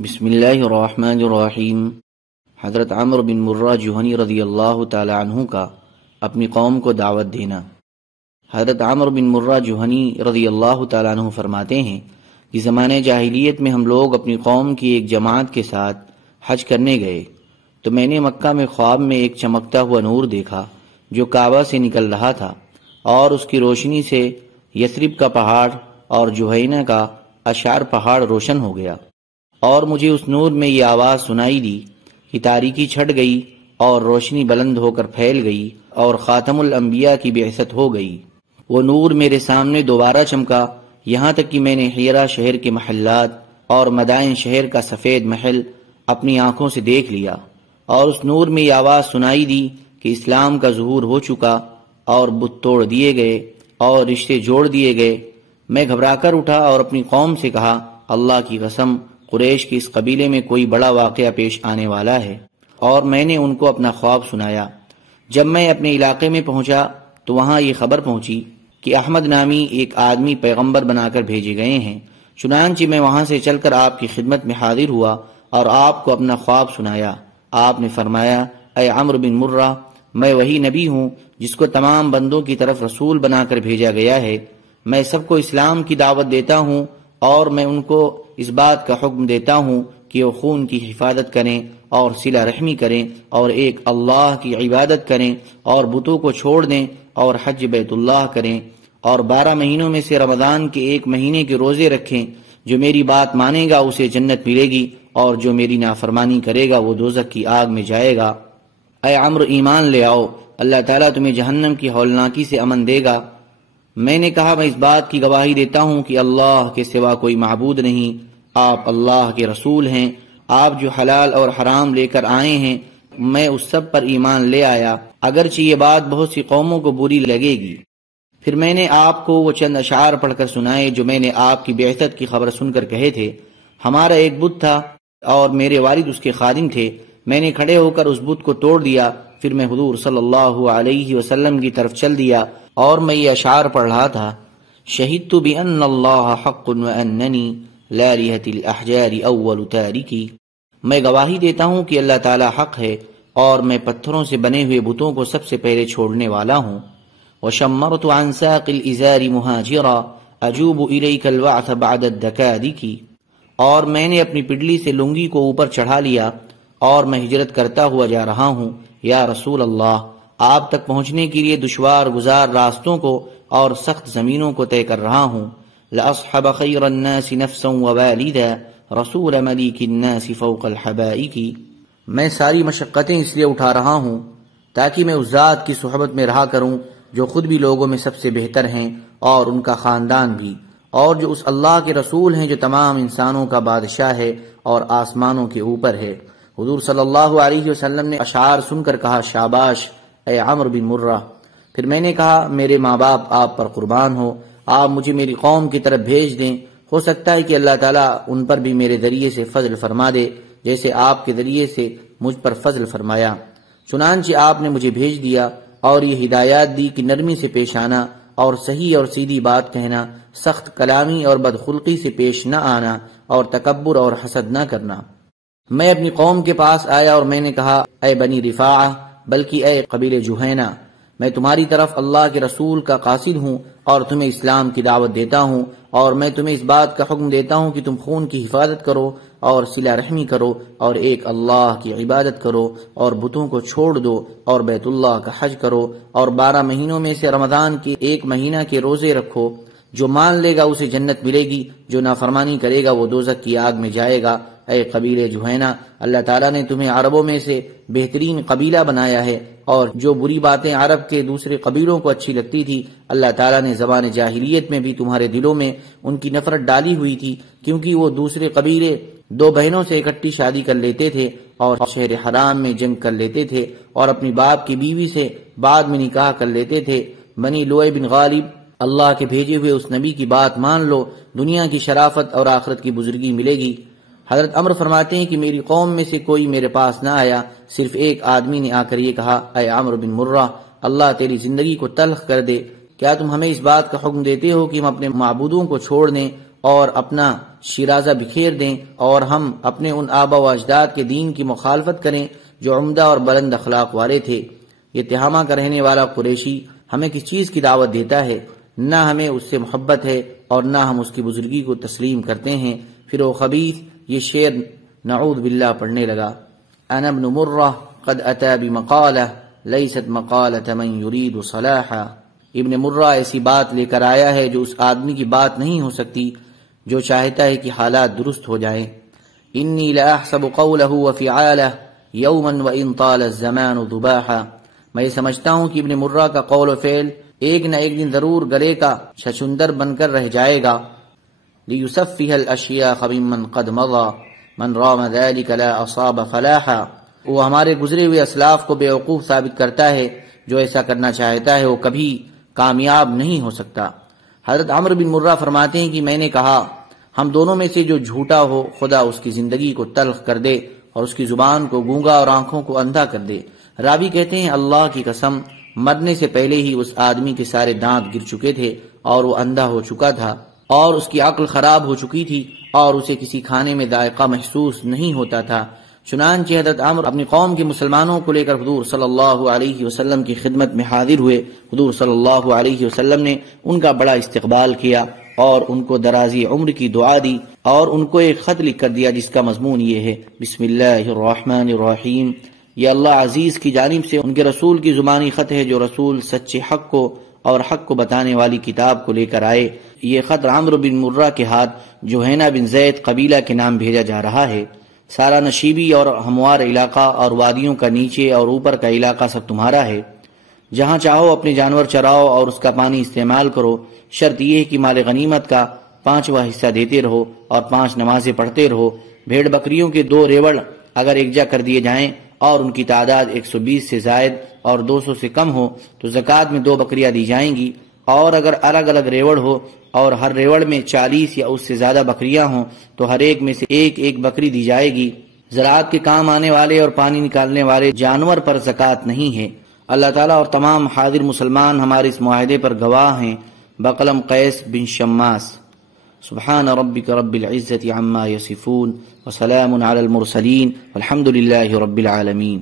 بسم اللہ الرحمن الرحیم۔ حضرت عمرو بن مرہ جہنی رضی اللہ تعالی عنہ کا اپنی قوم کو دعوت دینا۔ حضرت عمرو بن مرہ جہنی رضی اللہ تعالی عنہ فرماتے ہیں کہ زمانے جاہلیت میں ہم لوگ اپنی قوم کی ایک جماعت کے ساتھ حج کرنے گئے تو میں نے مکہ میں خواب میں ایک چمکتا ہوا نور دیکھا جو کعبہ سے نکل رہا تھا، اور اس کی روشنی سے یثرب کا پہاڑ اور جہینہ کا اشعر پہاڑ روشن ہو گیا، اور مجھے اس نور میں یہ آواز سنائی دی کہ تاریکی چھٹ گئی اور روشنی بلند ہو کر پھیل گئی اور خاتم الانبیاء کی بعثت ہو گئی۔ وہ نور میرے سامنے دوبارہ چمکا، یہاں تک کہ میں نے حیرہ شہر کے محلات اور مدائن شہر کا سفید محل اپنی آنکھوں سے دیکھ لیا، اور اس نور میں یہ آواز سنائی دی کہ اسلام کا ظہور ہو چکا اور بت توڑ دیے گئے اور رشتے جوڑ دیے گئے۔ میں گھبرا کر اٹھا اور اپنی قوم سے کہا، اللہ کی قسم قریش کے اس قبیلے میں کوئی بڑا واقعہ پیش آنے والا ہے، اور میں نے ان کو اپنا خواب سنایا۔ جب میں اپنے علاقے میں پہنچا تو وہاں یہ خبر پہنچی کہ احمد نامی ایک آدمی پیغمبر بنا کر بھیجے گئے ہیں۔ چنانچہ میں وہاں سے چل کر آپ کی خدمت میں حاضر ہوا اور آپ کو اپنا خواب سنایا۔ آپ نے فرمایا، اے عمرو بن مرہ، میں وہی نبی ہوں جس کو تمام بندوں کی طرف رسول بنا کر بھیجا گیا ہے۔ میں سب کو اسلام کی دعوت دیتا ہوں، اور میں ان کو اس بات کا حکم دیتا ہوں کہ وہ خون کی حفاظت کریں اور صلہ رحمی کریں اور ایک اللہ کی عبادت کریں اور بتوں کو چھوڑ دیں اور حج بیت اللہ کریں، اور 12 مہینوں میں سے رمضان کے 1 مہینے کے روزے رکھیں۔ جو میری بات مانے گا اسے جنت ملے گی، اور جو میری نافرمانی کرے گا وہ دوزخ کی آگ میں جائے گا۔ اے عمرو، ایمان لے آؤ، اللہ تعالیٰ تمہیں جہنم کی ہولناکی سے امن دے گا۔ میں نے کہا، میں اس بات کی گواہی دیتا ہوں کہ اللہ کے سوا کوئی معبود نہیں، آپ اللہ کے رسول ہیں۔ آپ جو حلال اور حرام لے کر آئے ہیں میں اس سب پر ایمان لے آیا، اگرچہ یہ بات بہت سی قوموں کو بری لگے گی۔ پھر میں نے آپ کو وہ چند اشعار پڑھ کر سنائے جو میں نے آپ کی بعثت کی خبر سن کر کہے تھے۔ ہمارا ایک بت تھا اور میرے والد اس کے خادم تھے۔ میں نے کھڑے ہو کر اس بت کو توڑ دیا، پھر میں حضور صلی اللہ علیہ وسلم کی طرف چل دیا اور میں یہ اشعار پڑھ رہا تھا، شہدت بأن اللہ حق واننی لا ریحت الاحجار اول تارکی۔ میں گواہی دیتا ہوں کہ اللہ تعالی حق ہے، اور میں پتھروں سے بنے ہوئے بتوں کو سب سے پہلے چھوڑنے والا ہوں۔ وشمرت عن ساق الازار مہاجرا اجوب الیک البعث بعد الدکادک۔ اور میں نے اپنی پڈلی سے لنگی کو اوپر چڑھا لیا اور میں ہجرت کرتا ہوا جا رہا ہوں۔ یا رسول اللہ، آپ تک پہنچنے کے لیے دشوار گزار راستوں کو اور سخت زمینوں کو طے کر رہا ہوں۔ لأصحب خیر الناس نفسا ووالدا رسول ملیک الناس فوق الحبائک۔ میں ساری مشقتیں اس لیے اٹھا رہا ہوں تاکہ میں اس ذات کی صحبت میں رہا کروں جو خود بھی لوگوں میں سب سے بہتر ہیں اور ان کا خاندان بھی، اور جو اس اللہ کے رسول ہیں جو تمام انسانوں کا بادشاہ ہے اور آسمانوں کے اوپر ہے۔ حضور صلی اللہ علیہ وسلم نے اشعار سن کر کہا، شاباش اے عمرو بن مرہ۔ پھر میں نے کہا، میرے ماں باپ آپ پر قربان ہو، آپ مجھے میری قوم کی طرف بھیج دیں، ہو سکتا ہے کہ اللہ تعالیٰ ان پر بھی میرے ذریعے سے فضل فرما دے جیسے آپ کے ذریعے سے مجھ پر فضل فرمایا۔ چنانچہ آپ نے مجھے بھیج دیا اور یہ ہدایات دی کہ نرمی سے پیش آنا اور صحیح اور سیدھی بات کہنا، سخت کلامی اور بدخلقی سے پیش نہ آنا اور تکبر اور حسد نہ کرنا۔ میں اپنی قوم کے پاس آیا اور میں نے کہا، اے بنی رفاعہ، بلکہ اے قبیل جہینہ، میں تمہاری طرف اللہ کے رسول کا قاصد ہوں اور تمہیں اسلام کی دعوت دیتا ہوں، اور میں تمہیں اس بات کا حکم دیتا ہوں کہ تم خون کی حفاظت کرو اور صلہ رحمی کرو اور ایک اللہ کی عبادت کرو اور بتوں کو چھوڑ دو اور بیت اللہ کا حج کرو، اور 12 مہینوں میں سے رمضان کے 1 مہینہ کے روزے رکھو۔ جو مان لے گا اسے جنت ملے گی، جو نافرمانی کرے گا وہ دوزخ کی آگ میں جائے گا۔ اے قبیلے جہینہ، اللہ تعالیٰ نے تمہیں عربوں میں سے بہترین قبیلہ بنایا ہے، اور جو بری باتیں عرب کے دوسرے قبیلوں کو اچھی لگتی تھی اللہ تعالیٰ نے زمان جاہلیت میں بھی تمہارے دلوں میں ان کی نفرت ڈالی ہوئی تھی، کیونکہ وہ دوسرے قبیلے 2 بہنوں سے اکٹھی شادی کر لیتے تھے اور شہر حرام میں جنگ کر لیتے تھے اور اپنی باپ کی بیوی سے بعد میں نکاح کر لیتے تھے۔ بنی لؤی بن غالب، اللہ کے بھیجے ہوئے اس نبی کی بات مان لو، دنیا کی شرافت اور آخرت کی بزرگی ملے گی۔ حضرت عمر فرماتے ہیں کہ میری قوم میں سے کوئی میرے پاس نہ آیا، صرف ایک آدمی نے آ کر یہ کہا، اے عمرو بن مرہ، اللہ تیری زندگی کو تلخ کر دے، کیا تم ہمیں اس بات کا حکم دیتے ہو کہ ہم اپنے معبودوں کو چھوڑ دیں اور اپنا شیرازہ بکھیر دیں اور ہم اپنے ان آبا و اجداد کے دین کی مخالفت کریں جو عمدہ اور بلند اخلاق والے تھے۔ یہ تہامہ کا رہنے والا قریشی ہمیں کس چیز کی دعوت دیتا ہے؟ نہ ہمیں اس سے محبت ہے اور نہ ہم اس کی بزرگی کو تسلیم کرتے ہیں۔ پھر وہ خبیث یہ شعر نعوذ باللہ پڑھنے لگا، انا ابن مرہ قد اتا بمقالہ لیست مقالۃ من یرید صلاحا۔ ابن مرہ ایسی بات لے کر آیا ہے جو اس آدمی کی بات نہیں ہو سکتی جو چاہتا ہے کہ حالات درست ہو جائیں۔ انی لاحسب قولہ وفعالہ یوما وان طال الزمان ذباحا۔ میں یہ سمجھتا ہوں کہ ابن مرہ کا قول و فعل ایک نہ ایک دن ضرور گلے کا چھچندر بن کر رہ جائے گا۔ لیصفح الاشیاخ ممن قد مضى من رام ذلك لا اصاب فلاحا۔ وہ ہمارے گزرے ہوئے اسلاف کو بے وقوف ثابت کرتا ہے، جو ایسا کرنا چاہتا ہے وہ کبھی کامیاب نہیں ہو سکتا۔ حضرت عمرو بن مرہ فرماتے ہیں کہ میں نے کہا، ہم دونوں میں سے جو جھوٹا ہو خدا اس کی زندگی کو تلخ کر دے اور اس کی زبان کو گونگا اور آنکھوں کو اندھا کر دے۔ راوی کہتے ہیں اللہ کی قسم مرنے سے پہلے ہی اس آدمی کے سارے دانت گر چکے تھے اور وہ اندھا ہو چکا تھا اور اس کی عقل خراب ہو چکی تھی اور اسے کسی کھانے میں ذائقہ محسوس نہیں ہوتا تھا۔ چنانچہ حضرت عمرو اپنی قوم کے مسلمانوں کو لے کر حضور صلی اللہ علیہ وسلم کی خدمت میں حاضر ہوئے۔ حضور صلی اللہ علیہ وسلم نے ان کا بڑا استقبال کیا اور ان کو درازی عمر کی دعا دی اور ان کو ایک خط لکھ کر دیا جس کا مضمون یہ ہے، بسم اللہ الرحمن الرحیم۔ یہ اللہ عزیز کی جانب سے ان کے رسول کی زبانی خط ہے جو رسول سچے حق کو اور حق کو بتانے والی کتاب کو لے کر آئے۔ یہ خط عمرو بن مرہ کے ہاتھ جوہینہ بن زید قبیلہ کے نام بھیجا جا رہا ہے۔ سارا نشیبی اور ہموار علاقہ اور وادیوں کا نیچے اور اوپر کا علاقہ سب تمہارا ہے۔ جہاں چاہو اپنے جانور چراؤ اور اس کا پانی استعمال کرو، شرط یہ ہے کہ مال غنیمت کا 5واں حصہ دیتے رہو اور 5 نمازیں پڑھتے رہو۔ بھیڑ بکریوں کے 2 ریوڑ اگر یکجا کر دیے جائیں اور ان کی تعداد 120 سے زائد اور 200 سے کم ہو تو زکوٰۃ میں 2 بکریاں دی جائیں گی، اور اگر الگ الگ ریوڑ ہو اور ہر ریوڑ میں 40 یا اس سے زیادہ بکریاں ہوں تو ہر ایک میں سے ایک بکری دی جائے گی۔ زراعت کے کام آنے والے اور پانی نکالنے والے جانور پر زکوٰۃ نہیں ہے۔ اللہ تعالیٰ اور تمام حاضر مسلمان ہمارے اس معاہدے پر گواہ ہیں۔ بقلم قیس بن شماس۔ سبحان ربک رب العزة عما یصفون وسلام علی المرسلین والحمد للہ رب العالمین۔